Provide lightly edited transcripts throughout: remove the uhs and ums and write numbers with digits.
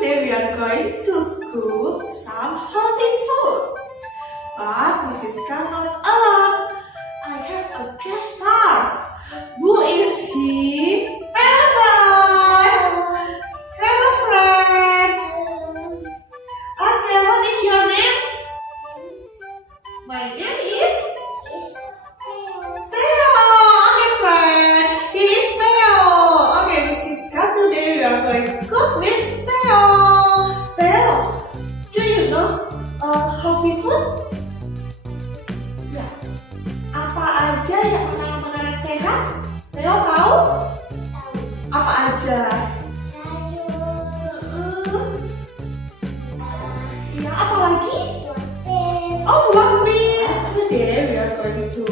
Today we are going to cook some healthy food. But Mrs. cannot alone. I have a guest star. Who is he? Hello, hello friends. Okay, what is your name? My name is Theo. Okay, friend. He is Theo. Okay, Mrs. Today we are going to cook with Theo. Theo, do you know healthy food? Ya. Apa aja yang makanan-makanan sehat? Theo tahu? Apa aja? Iya, apa lagi? Oh, buah pit. Today we are going to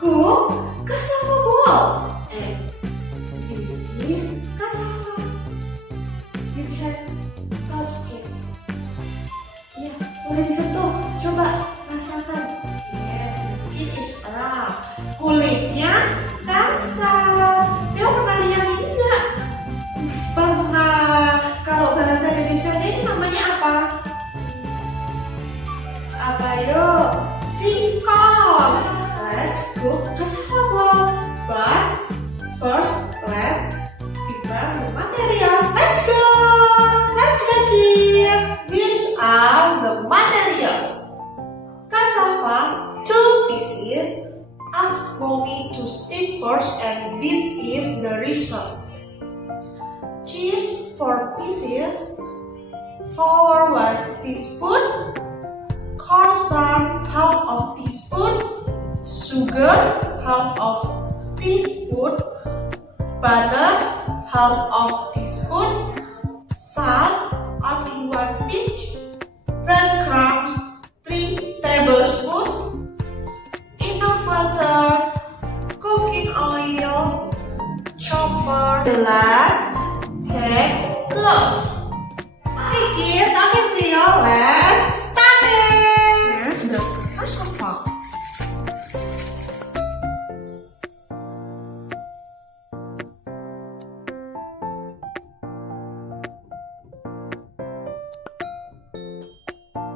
cook cassava ball. And this is cassava. You can touch it. Ya, boleh disentuh. Coba rasakan. Yes, the skin is rough. Kulitnya kasar. Theo pernah lihat ini enggak? Pernah. Kalau bahasa Indonesia ini namanya apa? Apa yuk? Singkong. Let's cook cassava ball. But first, let's prepare the materials. Let's go. Let's check it. Which are the materials? Cassava, 2 pieces. Ask mommy to steam first, and this is the result. Cheese, 4 pieces. Flour, 1 teaspoon. Cornstarch, half of teaspoon. Sugar, half of teaspoon. Butter, half of teaspoon. Salt, only 1 pinch. Breadcrumbs, 3 tablespoons. Enough water. Cooking oil. Chopper. Glass. Hand glove. Okay kids, okay Theo, let's start it. Here's the cassava.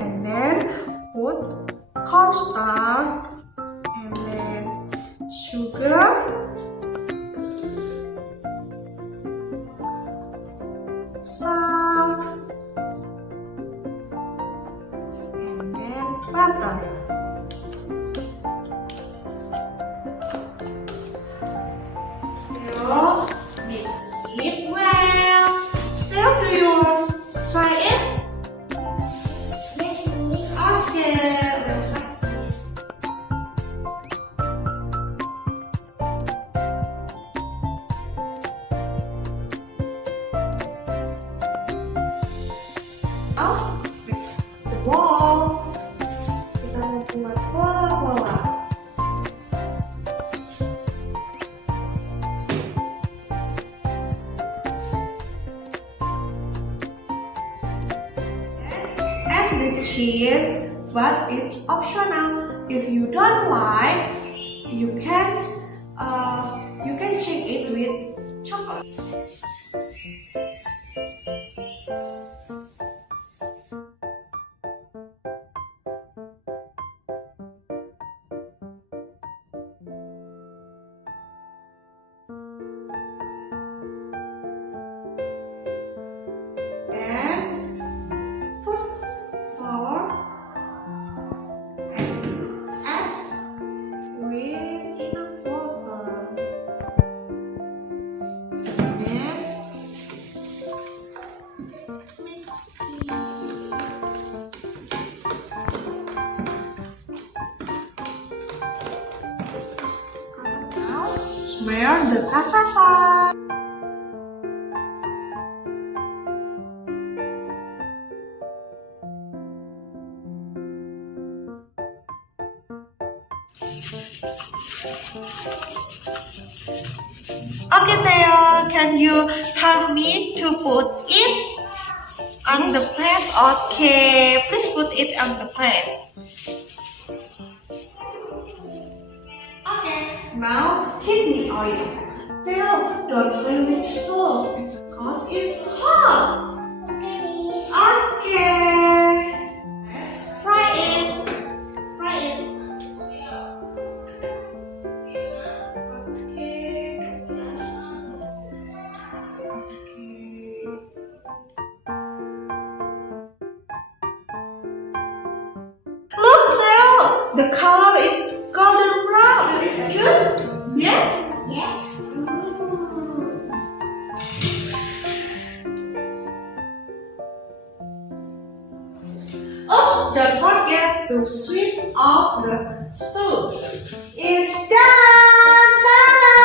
And then put cornstarch and then sugar, salt, and then butter. Now mix it well. Theo, do you want to try it? Okay, let's try it. Now, mix the ball. Kita membuat bola-bola. Add the cheese, but it's optional. If you don't like, you can change it with chocolate. And put flour and add with enough water. And then mix it. Now smear the cassava. Okay, Theo, can you help me to put it on the plate? Okay, please put it on the plate. Okay, now heat the oil. Theo, don't play with stove because it's hot. Okay. the color is golden brown. It's good? Yes? Yes. Oops, don't forget to switch off the stove. It's done! Ta-da!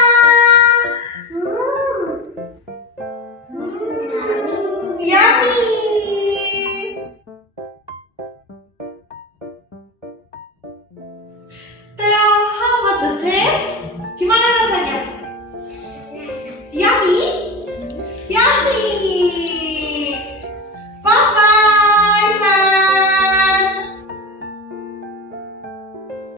Yummy! Theo, how about the taste? Gimana rasanya? Yummy? Yummy!